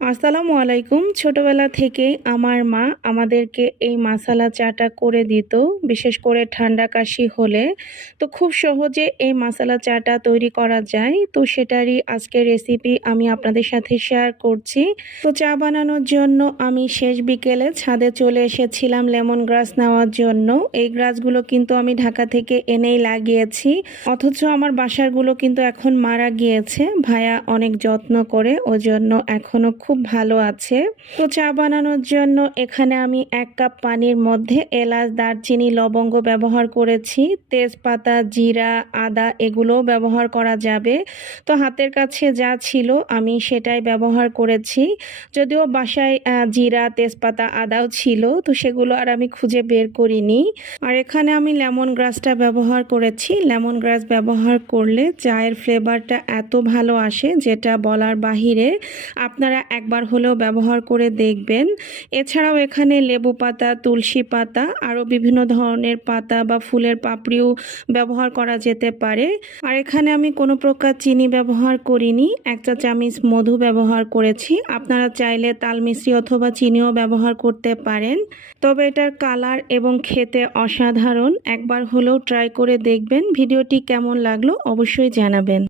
আসসালামু আলাইকুম। ছোটবেলা থেকেই আমার মা আমাদেরকে এই মাসালা চাটা করে দিত, বিশেষ করে ঠান্ডা কাশি হলে। তো খুব সহজে এই মাসালা চাটা তৈরি করা যায়। তো সেটারই আজকের রেসিপি আমি আপনাদের সাথে শেয়ার করছি। তো চা বানানোর জন্য আমি শেষ বিকেলে ছাদে চলে এসেছিলাম লেমন গ্রাস নেওয়ার জন্য। এই গ্রাসগুলো কিন্তু আমি ঢাকা থেকে এনেই লাগিয়েছি, অথচ আমার বাসারগুলো কিন্তু এখন মারা গিয়েছে। ভাইয়া অনেক যত্ন করে, ওজন্য এখনো খুব ভালো আছে। তো চা বানানোর জন্য এখানে আমি 1 কাপ পানির মধ্যে এলাচ, দারচিনি, লবঙ্গ ব্যবহার করেছি। তেজপাতা, জিরা, আদা এগুলোও ব্যবহার করা যাবে। তো হাতের কাছে যা ছিল আমি সেটাই ব্যবহার করেছি। যদিও বাসায় জিরা, তেজপাতা, আদাও ছিল, তো সেগুলো আর আমি খুঁজে বের করিনি। আর এখানে আমি লেমন গ্রাসটা ব্যবহার করেছি। লেমন গ্রাস ব্যবহার করলে চায়ের ফ্লেভারটা এত ভালো আসে যেটা বলার বাহিরে। আপনারা একবার হলেও ব্যবহার করে দেখবেন। এছাড়াও এখানে লেবু পাতা, তুলসী পাতা, আরও বিভিন্ন ধরনের পাতা বা ফুলের পাপড়িও ব্যবহার করা যেতে পারে। আর এখানে আমি কোনো প্রকার চিনি ব্যবহার করিনি, 1 চা চামচ মধু ব্যবহার করেছি। আপনারা চাইলে তাল মিশ্রি অথবা চিনিও ব্যবহার করতে পারেন। তবে এটার কালার এবং খেতে অসাধারণ। একবার হলেও ট্রাই করে দেখবেন। ভিডিওটি কেমন লাগলো অবশ্যই জানাবেন।